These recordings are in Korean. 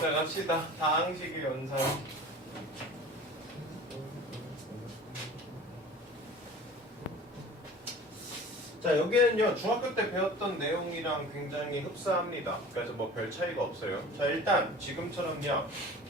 자, 갑시다. 다항식의 연산. 자, 여기는요 중학교 때 배웠던 내용이랑 굉장히 흡사합니다. 그래서 뭐 별 차이가 없어요. 자, 일단 지금처럼요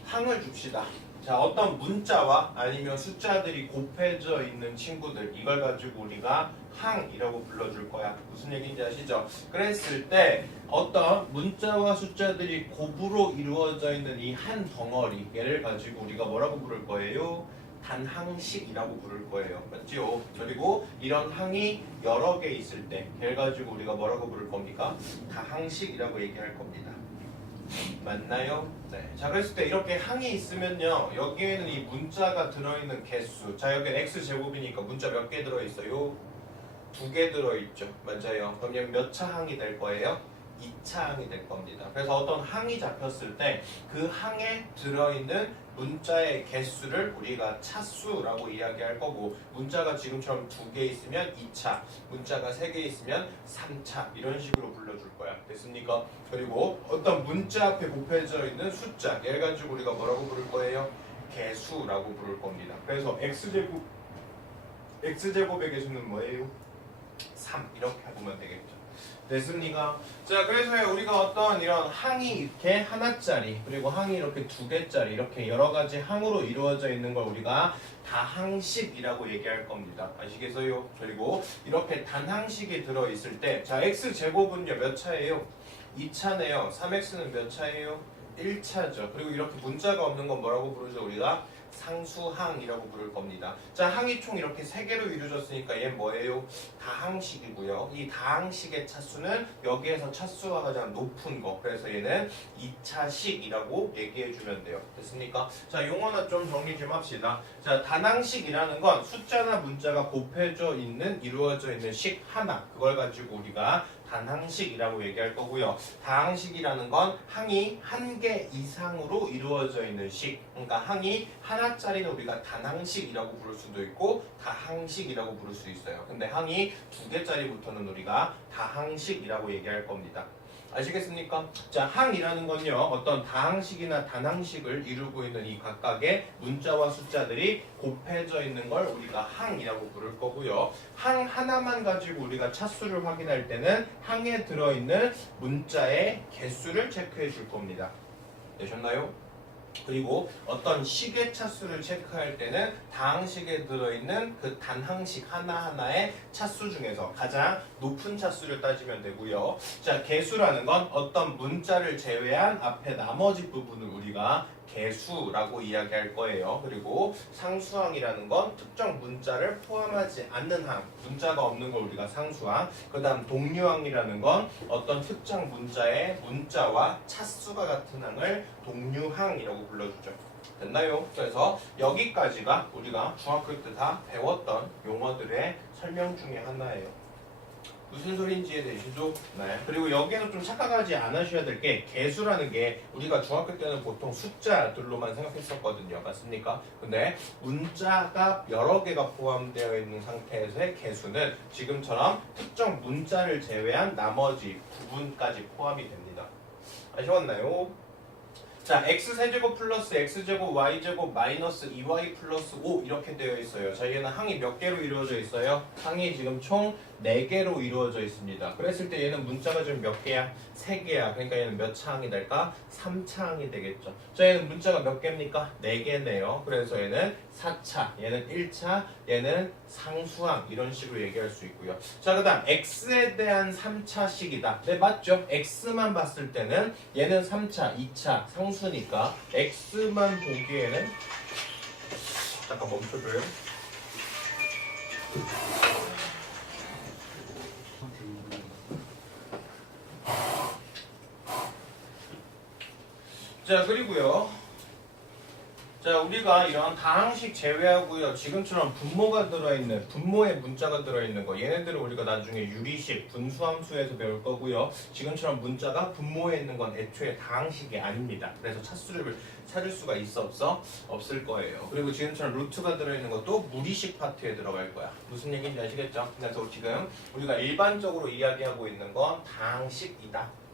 항을 줍시다. 자, 어떤 문자와 아니면 숫자들이 곱해져 있는 친구들, 이걸 가지고 우리가 항이라고 불러줄 거야. 무슨 얘기인지 아시죠? 그랬을 때 어떤 문자와 숫자들이 곱으로 이루어져 있는 이 한 덩어리, 얘를 가지고 우리가 뭐라고 부를 거예요? 단항식이라고 부를 거예요. 맞죠? 그리고 이런 항이 여러 개 있을 때 걔를 가지고 우리가 뭐라고 부를 겁니까? 다항식이라고 얘기할 겁니다. 맞나요? 네. 자, 그랬을 때 이렇게 항이 있으면요 여기에는 이 문자가 들어있는 개수, 자 여기는 x제곱이니까 문자 몇 개 들어있어요? 2개 들어있죠. 맞아요. 그럼 여기 몇 차 항이 될 거예요? 2차 항이 될 겁니다. 그래서 어떤 항이 잡혔을 때 그 항에 들어있는 문자의 개수를 우리가 차수라고 이야기할 거고, 문자가 지금처럼 2개 있으면 2차, 문자가 3개 있으면 3차, 이런 식으로 불러줄 거야. 됐습니까? 그리고 어떤 문자 앞에 곱해져 있는 숫자, 얘를 가지고 우리가 뭐라고 부를 거예요? 개수라고 부를 겁니다. 그래서 x제곱의 개수는 뭐예요? 3, 이렇게 보면 되겠죠. 됐습니까? 자, 그래서 우리가 어떤 이런 항이 이렇게 하나짜리, 그리고 항이 이렇게 2개짜리, 이렇게 여러 가지 항으로 이루어져 있는 걸 우리가 다항식이라고 얘기할 겁니다. 아시겠어요? 그리고 이렇게 단항식이 들어있을 때, 자, x제곱은요 몇 차예요? 2차네요. 3x는 몇 차예요? 1차죠. 그리고 이렇게 문자가 없는 건 뭐라고 부르죠? 우리가 상수항이라고 부를 겁니다. 자, 항이 총 이렇게 3개로 이루어졌으니까 얘는 뭐예요? 다항식이고요. 이 다항식의 차수는 여기에서 차수가 가장 높은 거. 그래서 얘는 2차식이라고 얘기해주면 돼요. 됐습니까? 자, 용어나 좀 정리 좀 합시다. 자, 단항식이라는 건 숫자나 문자가 곱해져 있는, 이루어져 있는 식 하나. 그걸 가지고 우리가 단항식이라고 얘기할 거고요. 다항식이라는 건 항이 1개 이상으로 이루어져 있는 식. 그러니까 항이 하나짜리는 우리가 단항식이라고 부를 수도 있고 다항식이라고 부를 수 있어요. 근데 항이 2개짜리부터는 우리가 다항식이라고 얘기할 겁니다. 아시겠습니까? 자, 항이라는 건요 어떤 다항식이나 단항식을 이루고 있는 이 각각의 문자와 숫자들이 곱해져 있는 걸 우리가 항이라고 부를 거고요. 항 하나만 가지고 우리가 차수를 확인할 때는 항에 들어있는 문자의 개수를 체크해 줄 겁니다. 되셨나요? 그리고 어떤 식의 차수를 체크할 때는 다항식에 들어있는 그 단항식 하나하나의 차수 중에서 가장 높은 차수를 따지면 되고요. 자, 개수라는 건 어떤 문자를 제외한 앞에 나머지 부분을 우리가 개수라고 이야기할 거예요. 그리고 상수항이라는 건 특정 문자를 포함하지 않는 항, 문자가 없는 걸 우리가 상수항. 그 다음 동류항이라는 건 어떤 특정 문자의 문자와 차수가 같은 항을 동류항이라고 불러주죠. 됐나요? 그래서 여기까지가 우리가 중학교 때 다 배웠던 용어들의 설명 중에 하나예요. 무슨 소리인지 이해되시죠? 네. 그리고 여기에서 좀 착각하지 않으셔야 될 게, 개수라는 게 우리가 중학교 때는 보통 숫자들로만 생각했었거든요. 맞습니까? 근데 문자가 여러 개가 포함되어 있는 상태에서의 개수는 지금처럼 특정 문자를 제외한 나머지 부분까지 포함이 됩니다. 아시겠나요? 자, x세제곱 플러스 x제곱 y제곱 마이너스 2y 플러스 5 이렇게 되어 있어요. 자, 얘는 항이 몇 개로 이루어져 있어요? 항이 지금 총 4개로 이루어져 있습니다. 그랬을 때 얘는 문자가 지금 몇 개야? 3개야. 그러니까 얘는 몇 차 항이 될까? 3차 항이 되겠죠. 자, 얘는 문자가 몇 개입니까? 4개네요. 그래서 얘는 4차, 얘는 1차, 얘는 상수항, 이런 식으로 얘기할 수 있고요. 자, 그 다음 x에 대한 3차식이다. 네, 맞죠? x만 봤을 때는 얘는 3차, 2차, 상수니까 x만 보기에는, 잠깐 멈춰줘요. 자, 그리고요. 자, 우리가 이런 다항식 제외하고요. 지금처럼 분모가 들어있는, 분모에 문자가 들어있는 거, 얘네들은 우리가 나중에 유리식, 분수함수에서 배울 거고요. 지금처럼 문자가 분모에 있는 건 애초에 다항식이 아닙니다. 그래서 차수를 찾을 수가 있어 없어? 없을 거예요. 그리고 지금처럼 루트가 들어있는 것도 무리식 파트에 들어갈 거야. 무슨 얘기인지 아시겠죠? 그래서 지금 우리가 일반적으로 이야기하고 있는 건 다항식이다.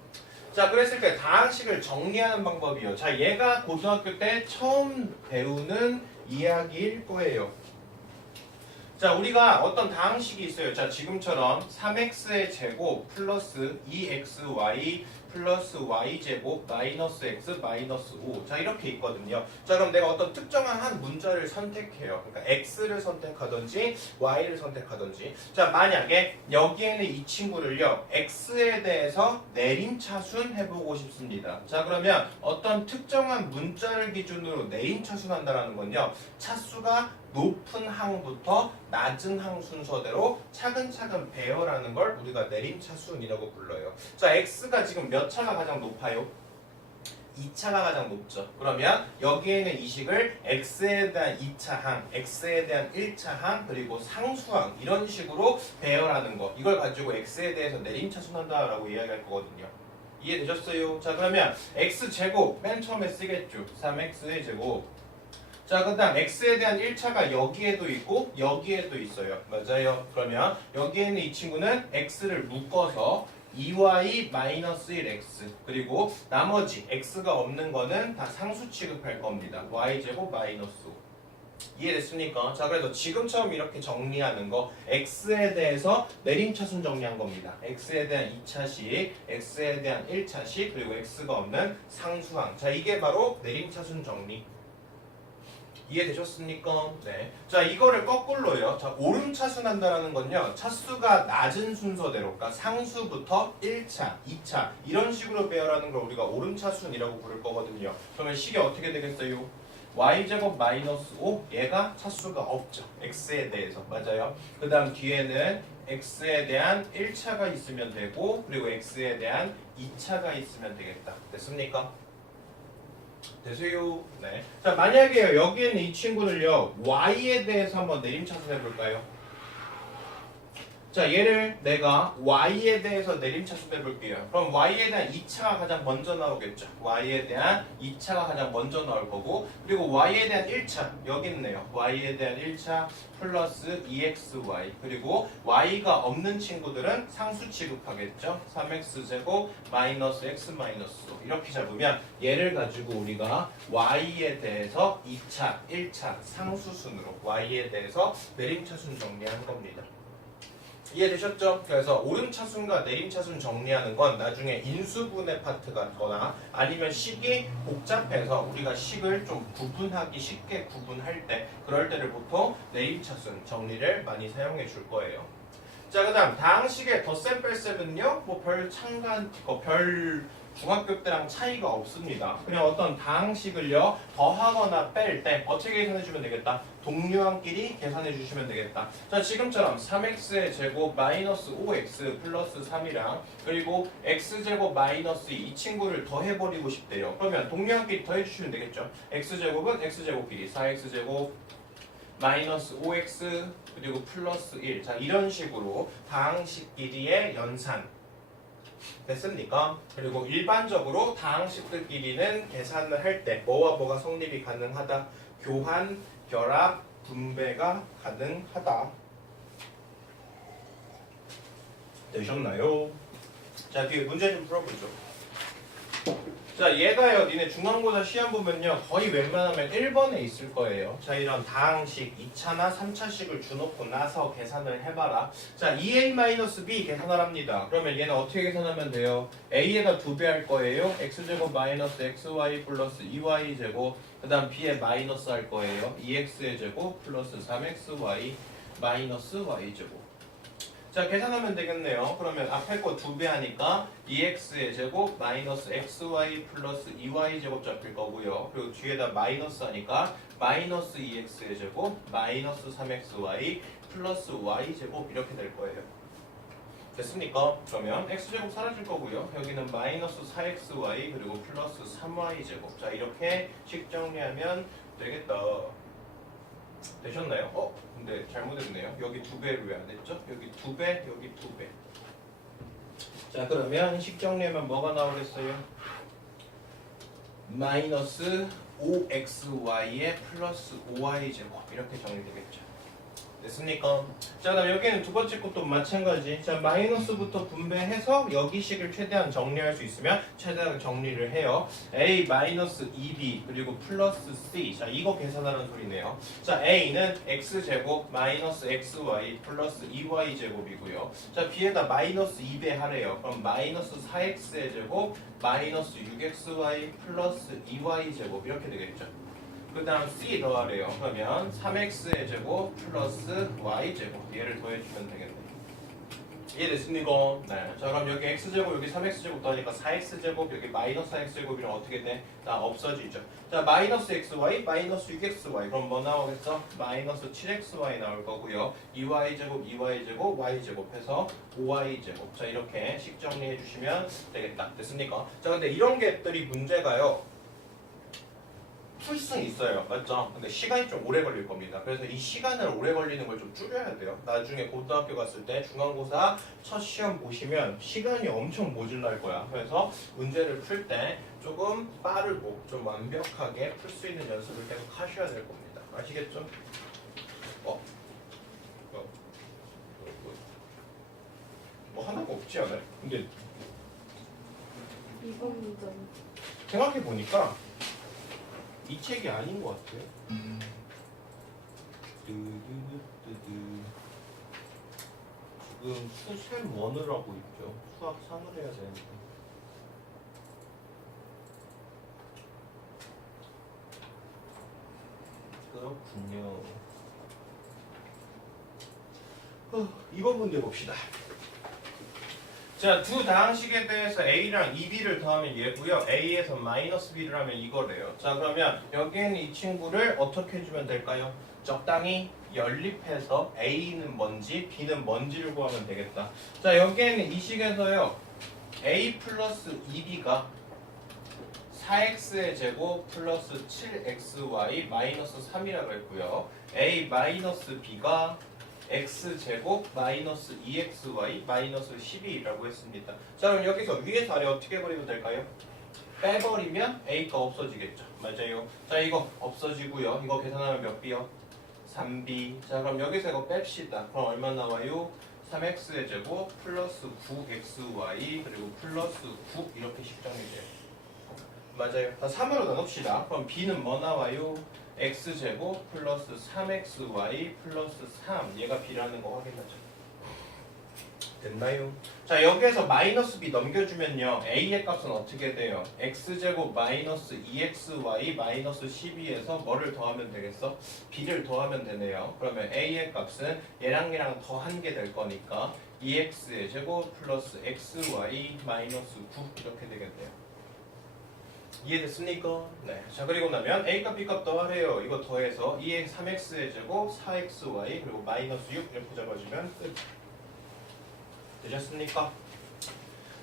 자, 그랬을 때 다항식을 정리하는 방법이요. 자, 얘가 고등학교 때 처음 배우는 이야기일 거예요. 자, 우리가 어떤 다항식이 있어요. 자, 지금처럼 3x의 제곱 플러스 2xy 플러스 y제곱 마이너스 x 마이너스 5. 자, 이렇게 있거든요. 자, 그럼 내가 어떤 특정한 한 문자를 선택해요. 그러니까 x를 선택하든지 y를 선택하든지. 자, 만약에 여기에는 이 친구를요, x에 대해서 내림차순 해보고 싶습니다. 자, 그러면 어떤 특정한 문자를 기준으로 내림차순한다라는 건요, 차수가 높은 항부터 낮은 항 순서대로 차근차근 배열하는 걸 우리가 내림차순이라고 불러요. 자, x가 지금 몇 차가 가장 높아요? 2차가 가장 높죠. 그러면 여기에는 이 식을 x에 대한 2차 항, x에 대한 1차 항, 그리고 상수항 이런 식으로 배열하는 거. 이걸 가지고 x에 대해서 내림차순한다라고 이야기할 거거든요. 이해되셨어요? 자, 그러면 x제곱 맨 처음에 쓰겠죠. 3x의 제곱. 자, 그 다음 x에 대한 1차가 여기에도 있고 여기에도 있어요. 맞아요. 그러면 여기에는 이 친구는 x를 묶어서 2y-1x 그리고 나머지 x가 없는 거는 다 상수 취급할 겁니다. y제곱 마이너스 5. 이해됐습니까? 자, 그래서 지금처럼 이렇게 정리하는 거 x에 대해서 내림차순 정리한 겁니다. x에 대한 2차식, x에 대한 1차식, 그리고 x가 없는 상수항. 자, 이게 바로 내림차순 정리. 이해되셨습니까? 네. 자, 이거를 거꾸로요. 자, 오름차순한다라는 건요, 차수가 낮은 순서대로, 그러니까 상수부터 1차, 2차 이런 식으로 배열하는 걸 우리가 오름차순이라고 부를 거거든요. 그러면 식이 어떻게 되겠어요? y제곱 마이너스 5 얘가 차수가 없죠. x에 대해서. 맞아요. 그 다음 뒤에는 x에 대한 1차가 있으면 되고 그리고 x에 대한 2차가 있으면 되겠다. 됐습니까? 되세요? 네. 자, 만약에 여기에는 이 친구를요, y에 대해서 한번 내림차순 해볼까요? 자, 얘를 내가 y에 대해서 내림차순 해볼게요. 그럼 y에 대한 2차가 가장 먼저 나오겠죠. y에 대한 2차가 가장 먼저 나올 거고, 그리고 y에 대한 1차 여기 있네요. y에 대한 1차 플러스 2xy, 그리고 y가 없는 친구들은 상수 취급하겠죠. 3x제곱 마이너스 x 마이너스 5 이렇게 잡으면 얘를 가지고 우리가 y에 대해서 2차, 1차 상수순으로 y에 대해서 내림차순 정리한 겁니다. 이해되셨죠? 그래서 오름차순과 내림차순 정리하는 건 나중에 인수분해 파트가 거나 아니면 식이 복잡해서 우리가 식을 좀 구분하기 쉽게 구분할 때 그럴 때를 보통 내림차순 정리를 많이 사용해 줄 거예요. 자, 그 다음 다항식의 덧셈 뺄셈은요 뭐 별 중학교 때랑 차이가 없습니다. 그냥 어떤 다항식을요 더하거나 뺄 때 어떻게 계산해 주면 되겠다? 동류항끼리 계산해 주시면 되겠다. 자, 지금처럼 3x의 제곱 마이너스 5x 플러스 3이랑 그리고 x제곱 마이너스 2 이 친구를 더해버리고 싶대요. 그러면 동류항끼리 더해주시면 되겠죠. x제곱은 x제곱끼리 4x제곱 마이너스 5x 그리고 플러스 1. 자, 이런 식으로 다항식끼리의 연산 됐습니까? 그리고 일반적으로 다항식들끼리는 계산을 할 때 뭐와 뭐가 성립이 가능하다? 교환, 결합, 분배가 가능하다. 되셨나요? 자, 뒤에 문제 좀 풀어보죠. 자, 얘가요, 니네 중간고사 시험 보면요, 거의 웬만하면 1번에 있을 거예요. 자, 이런 다항식 2차나 3차식을 주놓고 나서 계산을 해봐라. 자, 2a-b 계산을 합니다. 그러면 얘는 어떻게 계산하면 돼요? a에다 2배 할 거예요. x제곱 마이너스 xy 플러스 2y제곱, 그 다음 b에 마이너스 할 거예요. 2x의 제곱 플러스 3xy 마이너스 y제곱. 자, 계산하면 되겠네요. 그러면 앞에 거 2배 하니까 2x의 제곱 마이너스 xy 플러스 2y 제곱 잡힐 거고요. 그리고 뒤에다 마이너스 하니까 마이너스 2x의 제곱 마이너스 3xy 플러스 y 제곱 이렇게 될 거예요. 됐습니까? 그러면 x제곱 사라질 거고요. 여기는 마이너스 4xy 그리고 플러스 3y 제곱. 자, 이렇게 식 정리하면 되겠다. 되셨나요? 근데 잘못했네요. 여기 2배를 왜 안 됐죠? 여기 2배, 여기 2배. 자, 그러면 식 정리하면 뭐가 나오겠어요? 마이너스 5xy에 플러스 5y 제곱 이렇게 정리되겠죠. 됐습니까? 자, 그다음 여기는 두 번째 것도 마찬가지. 자, 마이너스부터 분배해서 여기 식을 최대한 정리할 수 있으면 최대한 정리를 해요. a 마이너스 2b 그리고 플러스 c. 자, 이거 계산하는 소리네요. 자, a는 x제곱 마이너스 xy 플러스 2y 제곱이고요. 자, b에다 마이너스 2배 하래요. 그럼 마이너스 4x의 제곱 마이너스 6xy 플러스 2y 제곱 이렇게 되겠죠. 그 다음 c 더하래요. 그러면 3x의 제곱 플러스 y 제곱 얘를 더해주면 되겠네. 이해됐습니까? 네. 자, 그럼 여기 x제곱 여기 3x제곱 더하니까 4x제곱 여기 마이너스 4x제곱이랑 어떻게 돼? 다 없어지죠. 자, 마이너스 xy 마이너스 6xy 그럼 뭐 나오겠어? 마이너스 7xy 나올 거고요. 2y제곱 2y제곱 y제곱 해서 5y제곱. 자, 이렇게 식 정리해 주시면 되겠다. 됐습니까? 자, 근데 이런 것들이 문제가요. 풀 수는 있어요. 맞죠? 근데 시간이 좀 오래 걸릴 겁니다. 그래서 이 시간을 오래 걸리는 걸 좀 줄여야 돼요. 나중에 고등학교 갔을 때 중간고사 첫 시험 보시면 시간이 엄청 모질랄 거야. 그래서 문제를 풀 때 조금 빠르고 좀 완벽하게 풀 수 있는 연습을 계속 하셔야 될 겁니다. 아시겠죠? 뭐 하나가 없지 않아요? 근데 이번 문제는 생각해 보니까 이 책이 아닌 것 같아요. 지금 수셈 1을 하고 있죠. 수학 3을 해야 되는데. 그렇군요. 이번 문제 봅시다. 자, 두 다항식에 대해서 a랑 2b를 더하면 얘고요. a에서 마이너스 b를 하면 이거래요. 자, 그러면 여기에는 이 친구를 어떻게 해주면 될까요? 적당히 연립해서 a는 뭔지 b는 뭔지를 구하면 되겠다. 자, 여기에는 이 식에서요. a 플러스 2b가 4x의 제곱 플러스 7xy 마이너스 3이라고 했고요. a 마이너스 b가 x제곱 마이너스 2xy 마이너스 12라고 했습니다. 자, 그럼 여기서 위에서 아래 어떻게 해버리면 될까요? 빼버리면 a가 없어지겠죠. 맞아요. 자, 이거 없어지고요. 이거 계산하면 몇 b요? 3b. 자, 그럼 여기서 이거 뺍시다. 그럼 얼마 나와요? 3x의 제곱 플러스 9xy 그리고 플러스 9 이렇게 식정해져요. 맞아요. 자, 3으로 나눕시다. 그럼 b는 뭐 나와요? x제곱 플러스 3xy 플러스 3 얘가 b라는 거 확인하죠. 됐나요? 자, 여기에서 마이너스 b 넘겨주면요 a의 값은 어떻게 돼요? x제곱 마이너스 2xy 마이너스 12에서 뭐를 더하면 되겠어? b를 더하면 되네요. 그러면 a의 값은 얘랑 더한 게 될 거니까 2x의 제곱 플러스 xy 마이너스 9 이렇게 되겠네요. 이해됐습니까? 네. 자, 그리고 나면 A값 B값 더하래요. 이거 더해서 2의 3x의 제곱 4xy 그리고 마이너스 6 이렇게 잡아주면 끝. 되셨습니까?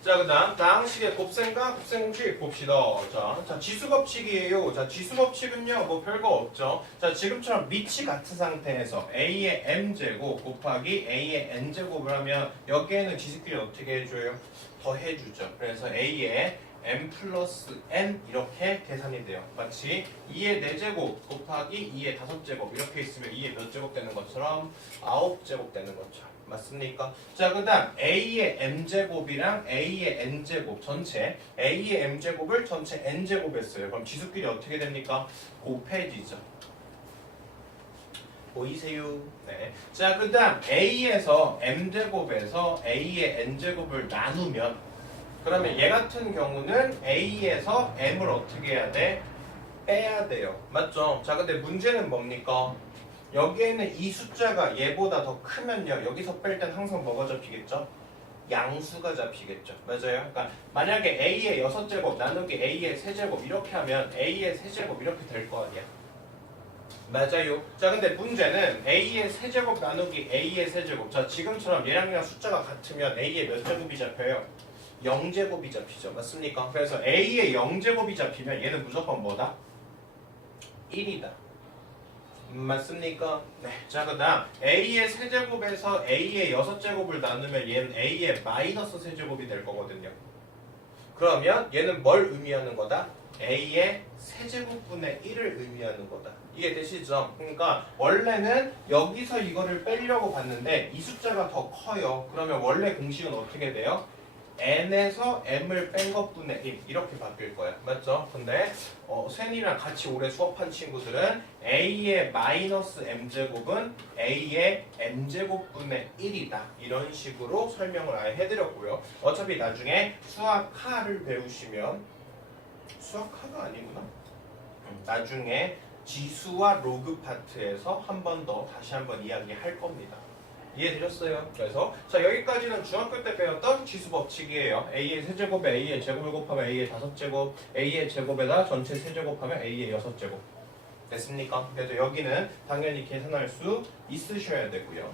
자, 그 다음 다항식의 곱셈과 곱셈 공식 봅시다. 자, 지수법칙이에요. 자, 지수법칙은요 뭐 별거 없죠. 자, 지금처럼 밑이 같은 상태에서 A의 m제곱 곱하기 A의 n제곱을 하면 여기에는 지수끼리 어떻게 해줘요? 더해주죠. 그래서 A의 m 플러스 n 이렇게 계산이 돼요. 마치 2의 4제곱 곱하기 2의 5제곱 이렇게 있으면 2의 몇 제곱 되는 것처럼 9제곱 되는 것처럼. 맞습니까? 자, 그 다음 a의 m제곱이랑 a의 n제곱 전체 a의 m제곱을 전체 n제곱 했어요. 그럼 지수끼리 어떻게 됩니까? 곱해지죠. 보이세요? 네. 자, 그 다음 a에서 m제곱에서 a의 n제곱을 나누면 그러면 얘 같은 경우는 a에서 m을 어떻게 해야 돼? 빼야 돼요. 맞죠? 자, 근데 문제는 뭡니까? 여기에는 이 숫자가 얘보다 더 크면요. 여기서 뺄 땐 항상 뭐가 잡히겠죠? 양수가 잡히겠죠. 맞아요? 그러니까 만약에 a의 6제곱 나누기 a의 세제곱 이렇게 하면 a의 세제곱 이렇게 될 거 아니야. 맞아요. 자, 근데 문제는 a의 세제곱 나누기 a의 세제곱. 자, 지금처럼 얘랑 숫자가 같으면 a의 몇 제곱이 잡혀요? 0제곱이 잡히죠. 맞습니까? 그래서 a의 0제곱이 잡히면 얘는 무조건 뭐다? 1이다. 맞습니까? 네. 자, 그 다음 a의 세제곱에서 a의 6제곱을 나누면 얘는 a의 마이너스 세제곱이 될 거거든요. 그러면 얘는 뭘 의미하는 거다? a의 세제곱분의 1을 의미하는 거다. 이해되시죠? 그러니까 원래는 여기서 이거를 빼려고 봤는데 이 숫자가 더 커요. 그러면 원래 공식은 어떻게 돼요? n에서 m을 뺀 것분의 1 이렇게 바뀔 거야. 맞죠? 근데 센이랑 같이 오래 수업한 친구들은 a의 마이너스 m제곱은 a의 m제곱분의 1이다. 이런 식으로 설명을 아예 해드렸고요. 어차피 나중에 수학하를 배우시면 수학하가 아니구나. 나중에 지수와 로그 파트에서 한 번 더 다시 한번 이야기할 겁니다. 이해되셨어요? 그래서 자 여기까지는 중학교 때 배웠던 지수 법칙이에요. a의 세제곱에 a의 제곱을 곱하면 a의 5제곱, a의 제곱에다 전체 세제곱하면 a의 6제곱. 됐습니까? 그래서 여기는 당연히 계산할 수 있으셔야 되고요.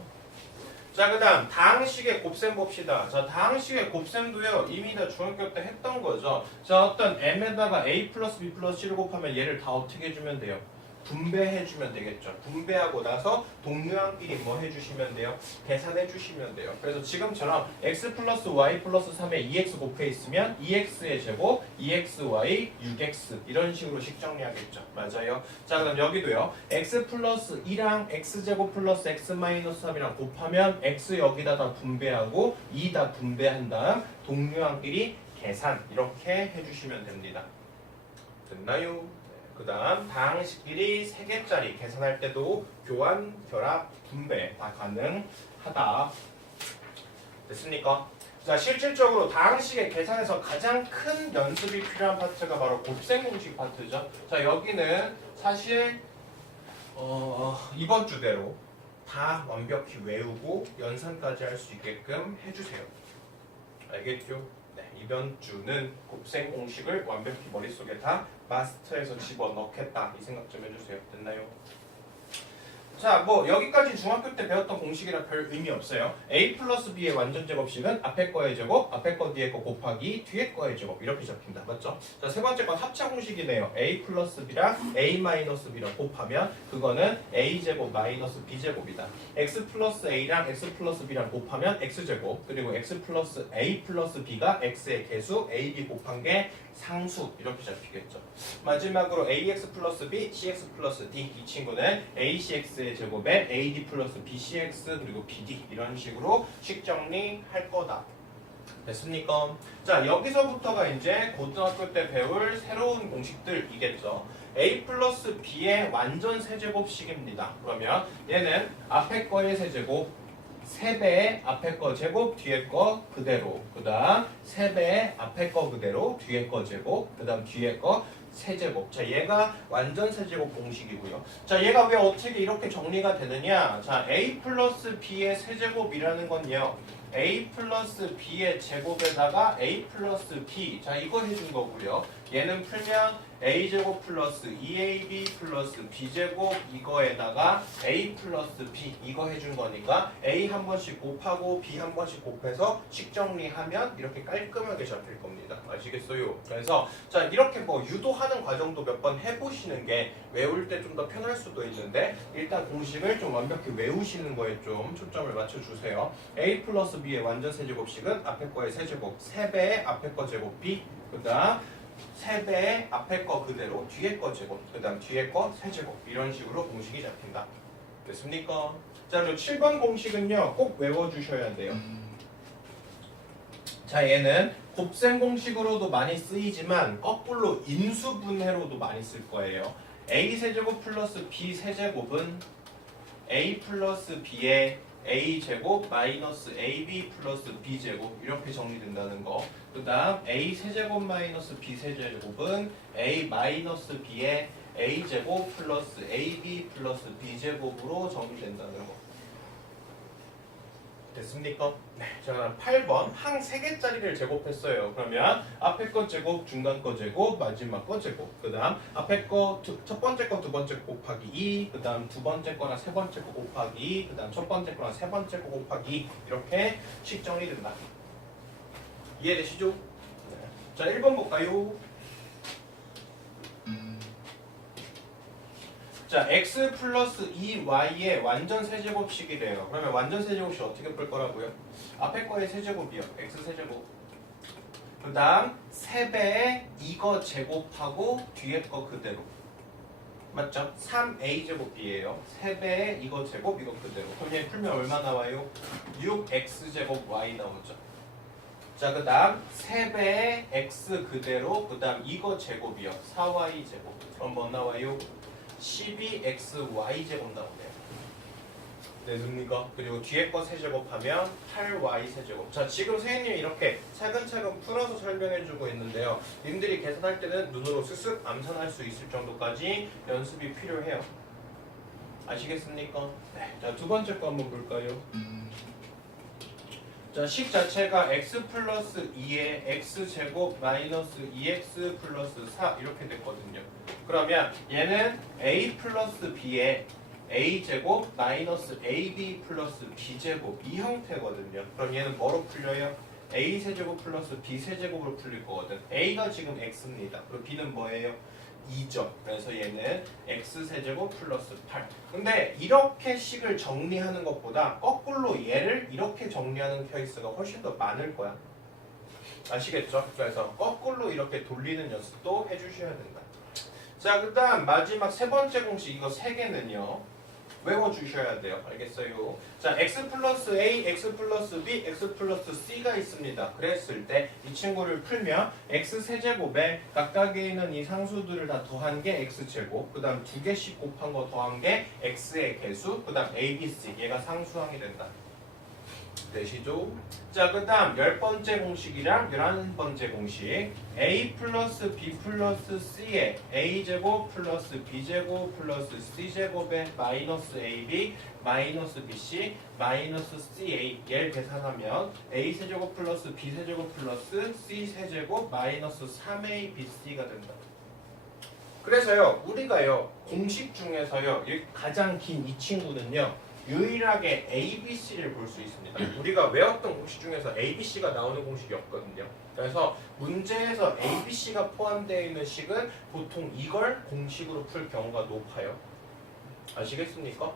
자, 그 다음 다항식의 곱셈 봅시다. 자, 다항식의 곱셈도요 이미 다 중학교 때 했던 거죠. 자, 어떤 m에다가 a 플러스 b 플러스 c를 곱하면 얘를 다 어떻게 해주면 돼요? 분배해주면 되겠죠. 분배하고 나서 동류항끼리 뭐 해주시면 돼요? 계산해주시면 돼요. 그래서 지금처럼 x 플러스 y 플러스 3에 2x 곱해 있으면 2x의 제곱, 2xy, 6x 이런 식으로 식 정리하겠죠. 맞아요. 자, 그럼 여기도요. x 플러스 2랑 x제곱 플러스 x 마이너스 3이랑 곱하면 x 여기다 다 분배하고 2 다 분배한 다음 동류항끼리 계산 이렇게 해주시면 됩니다. 됐나요? 그 다음 다항식끼리 3개짜리 계산할 때도 교환, 결합, 분배 다 가능하다. 됐습니까? 자, 실질적으로 다항식의 계산에서 가장 큰 연습이 필요한 파트가 바로 곱셈 공식 파트죠. 자, 여기는 사실 이번 주대로 다 완벽히 외우고 연산까지 할 수 있게끔 해주세요. 알겠죠? 네, 이번 주는 곱셈 공식을 완벽히 머릿속에 다 마스터해서 집어넣겠다 이 생각 좀 해주세요. 됐나요? 자, 뭐 여기까지 중학교 때 배웠던 공식이라 별 의미 없어요. a 플러스 b의 완전 제곱식은 앞에 거의 제곱, 앞에 거 뒤에 거 곱하기 뒤에 거의 제곱 이렇게 잡힌다. 맞죠? 자, 세 번째 건 합차 공식이네요. a 플러스 b랑 a 마이너스 b랑 곱하면 그거는 a 제곱 마이너스 b 제곱이다. x 플러스 a랑 x 플러스 b랑 곱하면 x 제곱, 그리고 x 플러스 a 플러스 b가 x의 개수 a, b 곱한 게 상수 이렇게 잡히겠죠. 마지막으로 ax 플러스 b, cx 플러스 d 이 친구는 acx의 제곱에 ad 플러스 bcx 그리고 bd 이런 식으로 식 정리할 거다. 됐습니까? 자, 여기서부터가 이제 고등학교 때 배울 새로운 공식들이겠죠. a 플러스 b의 완전 세제곱식입니다. 그러면 얘는 앞에 거의 세제곱 3배의 앞에 거 제곱, 뒤에 거 그대로. 그 다음 3배의 앞에 거 그대로, 뒤에 거 제곱, 그 다음 뒤에 거 세제곱. 자, 얘가 완전 세제곱 공식이고요. 자, 얘가 왜 어떻게 이렇게 정리가 되느냐? 자, a 플러스 b의 세제곱이라는 건요. a 플러스 b의 제곱에다가 a 플러스 b. 자, 이거 해준 거고요. 얘는 풀면 a제곱 플러스 2ab 플러스 b제곱 이거에다가 a 플러스 b 이거 해준 거니까 a 한 번씩 곱하고 b 한 번씩 곱해서 식 정리하면 이렇게 깔끔하게 잡힐 겁니다. 아시겠어요? 그래서 자, 이렇게 뭐 유도하는 과정도 몇 번 해보시는 게 외울 때 좀 더 편할 수도 있는데 일단 공식을 좀 완벽히 외우시는 거에 좀 초점을 맞춰주세요. a 플러스 b의 완전 세제곱식은 앞에 거의 세제곱 3배의 앞에 거 제곱 b 그 다음 3배의 앞에 거 그대로 뒤에 거 제곱 그 다음 뒤에 거 세제곱 이런 식으로 공식이 잡힌다. 됐습니까? 자, 그리고 7번 공식은요 꼭 외워주셔야 돼요. 자, 얘는 곱셈 공식으로도 많이 쓰이지만 거꾸로 인수분해로도 많이 쓸 거예요. a 세제곱 플러스 b 세제곱은 a 플러스 b의 a제곱 마이너스 ab 플러스 b제곱 이렇게 정리된다는 거. 그 다음 a 세제곱 마이너스 b 세제곱은 a 마이너스 b의 a제곱 플러스 ab 플러스 b제곱으로 정리된다는 거. 됐습니까? 네, 자, 그럼 8번 항 3개짜리를 제곱했어요. 그러면 앞에 거 제곱, 중간 거 제곱, 마지막 거 제곱. 그 다음 앞에 거 첫 번째 거 두 번째 거 곱하기 2, 그 다음 두 번째 거랑 세 번째 거 곱하기 2, 그 다음 첫 번째 거랑 세 번째 거 곱하기 2 이렇게 식 정리된다. 이해되시죠? 네. 자, 1번 볼까요? 자, x 플러스 2y의 완전 세제곱식이래요. 그러면 완전 세제곱식 어떻게 풀 거라고요? 앞에 거의 세제곱이요. x 세제곱 그 다음 3배에 이거 제곱하고 뒤에 거 그대로. 맞죠? 3a제곱이에요. 3배에 이거 제곱 이거 그대로. 그럼 얘 풀면 얼마 나와요? 6x제곱 y 나오죠. 자, 그 다음 3배에 x 그대로, 그 다음 이거 제곱이요. 4y제곱. 그럼 뭐 나와요? 12xy제곱 나오네요. 됐습니까? 그리고 뒤에 거 세제곱하면 8y 세제곱. 자, 지금 선생님이 이렇게 차근차근 풀어서 설명해주고 있는데요. 님들이 계산할 때는 눈으로 쓱쓱 암산할 수 있을 정도까지 연습이 필요해요. 아시겠습니까? 네. 자, 두 번째 거 한번 볼까요? 자, 식 자체가 x 플러스 2에 x제곱 마이너스 2x 플러스 4 이렇게 됐거든요. 그러면 얘는 a 플러스 b에 a제곱 마이너스 ab 플러스 b제곱 이 형태거든요. 그럼 얘는 뭐로 풀려요? a 세제곱 플러스 b 세제곱으로 풀릴 거거든. a가 지금 x입니다. 그리고 b는 뭐예요? 2죠. 그래서 얘는 x 세제곱 플러스 8. 근데 이렇게 식을 정리하는 것보다 거꾸로 얘를 이렇게 정리하는 케이스가 훨씬 더 많을 거야. 아시겠죠? 그래서 거꾸로 이렇게 돌리는 연습도 해주셔야 된다. 자, 그 다음 마지막 세 번째 공식 이거 세 개는요. 외워주셔야 돼요. 알겠어요? 자, x 플러스 a, x 플러스 b, x 플러스 c가 있습니다. 그랬을 때 이 친구를 풀면 x 세제곱에 각각에 있는 이 상수들을 다 더한 게 x제곱, 그 다음 두 개씩 곱한 거 더한 게 x의 개수, 그 다음 a, b, c 얘가 상수항이 된다. 되시죠? 자, 그 다음 10번째 공식이랑 11번째 공식 a 플러스 b 플러스 c에 a제곱 플러스 b제곱 플러스 c제곱에 마이너스 ab 마이너스 bc 마이너스 ca 얘를 계산하면 a 세제곱 플러스 b 세제곱 플러스 c 세제곱 마이너스 3abc가 된다. 그래서요 우리가요 공식 중에서요 가장 긴 이 친구는요 유일하게 ABC를 볼 수 있습니다. 우리가 외웠던 공식 중에서 ABC가 나오는 공식이 없거든요. 그래서 문제에서 ABC가 포함되어 있는 식은 보통 이걸 공식으로 풀 경우가 높아요. 아시겠습니까?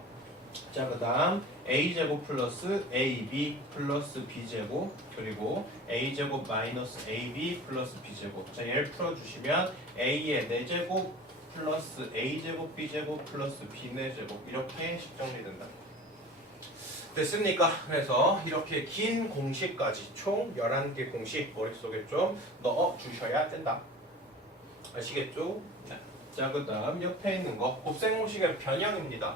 자, 그 다음 A제곱 플러스 AB 플러스 B제곱 그리고 A제곱 마이너스 AB 플러스 B제곱. 자, 얘를 풀어주시면 A의 4제곱 플러스 A제곱 B제곱 플러스 B 4제곱 이렇게 식 정리된다. 됐습니까? 그래서 이렇게 긴 공식까지 총 11개 공식 머릿속에 좀 넣어주셔야 된다. 아시겠죠? 네. 자, 그 다음 옆에 있는 거 곱셈공식의 변형입니다.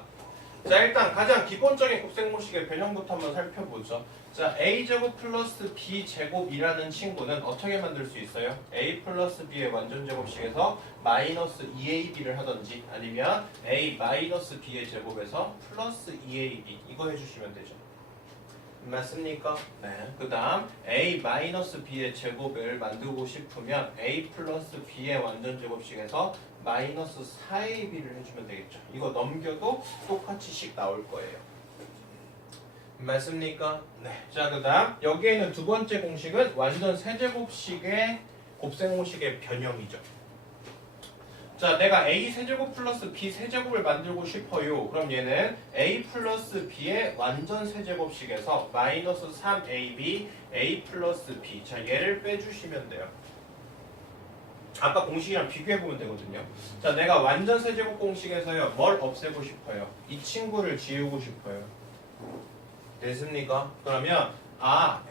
자, 일단 가장 기본적인 곱셈공식의 변형부터 한번 살펴보죠. 자, a제곱 플러스 b제곱이라는 친구는 어떻게 만들 수 있어요? a 플러스 b의 완전제곱식에서 마이너스 2ab를 하던지 아니면 a 마이너스 b의 제곱에서 플러스 2ab 이거 해주시면 되죠. 맞습니까? 네. 그 다음 a 마이너스 b의 제곱을 만들고 싶으면 a 플러스 b의 완전제곱식에서 마이너스 4ab를 해주면 되겠죠. 이거 넘겨도 똑같이 식 나올 거예요. 맞습니까? 네. 자, 그 다음 여기에 있는 두 번째 공식은 완전 세제곱식의 곱셈공식의 변형이죠. 자, 내가 a 세제곱 플러스 b 세제곱을 만들고 싶어요. 그럼 얘는 a 플러스 b의 완전 세제곱식에서 마이너스 3ab a 플러스 b. 자, 얘를 빼주시면 돼요. 아까 공식이랑 비교해보면 되거든요. 자, 내가 완전 세제곱 공식에서요 뭘 없애고 싶어요? 이 친구를 지우고 싶어요. 됐습니까? 그러면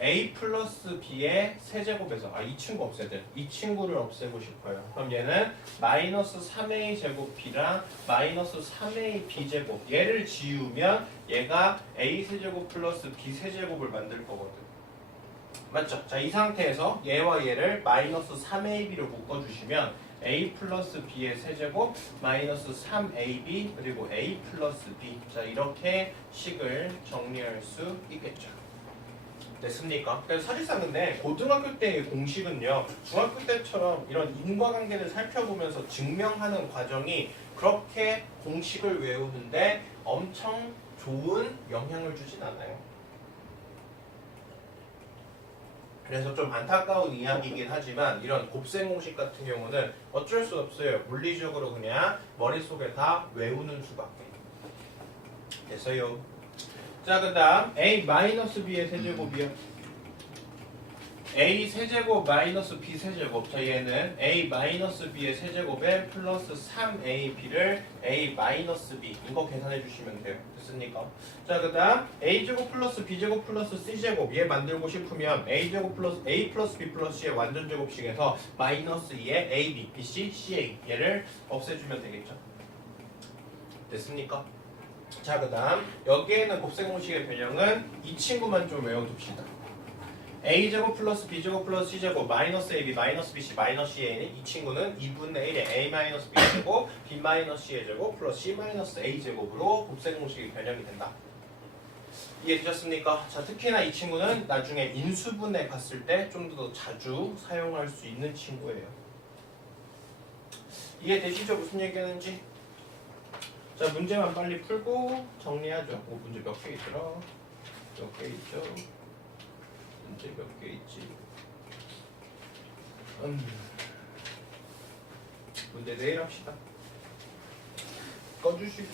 a 플러스 b의 세제곱에서 이 친구 없애야 돼. 이 친구를 없애고 싶어요. 그럼 얘는 마이너스 3a 제곱 b랑 마이너스 3a b제곱 얘를 지우면 얘가 a 세제곱 플러스 b 세제곱을 만들 거거든. 맞죠? 자, 이 상태에서 얘와 얘를 마이너스 3ab로 묶어주시면 a 플러스 b의 세제곱 마이너스 3ab 그리고 a 플러스 b. 자, 이렇게 식을 정리할 수 있겠죠. 됐습니까? 그래서 사실상 근데 고등학교 때의 공식은요 중학교 때처럼 이런 인과관계를 살펴보면서 증명하는 과정이 그렇게 공식을 외우는데 엄청 좋은 영향을 주진 않아요. 그래서 좀 안타까운 이야기이긴 하지만 이런 곱셈 공식 같은 경우는 어쩔 수 없어요. 물리적으로 그냥 머릿속에 다 외우는 수밖에. 됐어요. 자, 그 다음 a-b의 세제곱이요. a 세제곱 마이너스 b 세제곱. 자 얘는 a 마이너스 b의 세제곱에 플러스 3ab를 a 마이너스 b 이거 계산해 주시면 돼요. 됐습니까? 자 그다음 a제곱 플러스 b제곱 플러스 c제곱 얘 만들고 싶으면 a제곱 플러스 a 플러스 b 플러스 c의 완전 제곱식에서 마이너스 2에 a, b, b, c, ca 얘를 없애주면 되겠죠. 됐습니까? 자 그다음 여기에는 곱셈공식의 변형은 이 친구만 좀 외워둡시다. a제곱 플러스 b제곱 플러스 c제곱 마이너스 ab 마이너스 bc 마이너스 ca는 이 친구는 2분의 1의 a 마이너스 b제곱 b 마이너스 c의 제곱 플러스 c 마이너스 a제곱으로 곱셈공식이 변형이 된다. 이해되셨습니까? 자 특히나 이 친구는 나중에 인수분해 갔을 때 좀 더 자주 사용할 수 있는 친구예요. 이해되시죠? 무슨 얘기하는지? 자 문제만 빨리 풀고 정리하죠. 문제 몇 개 있더라? 몇 개 있죠? 문제 몇 개 있지? 문제 내일 합시다. 꺼주시고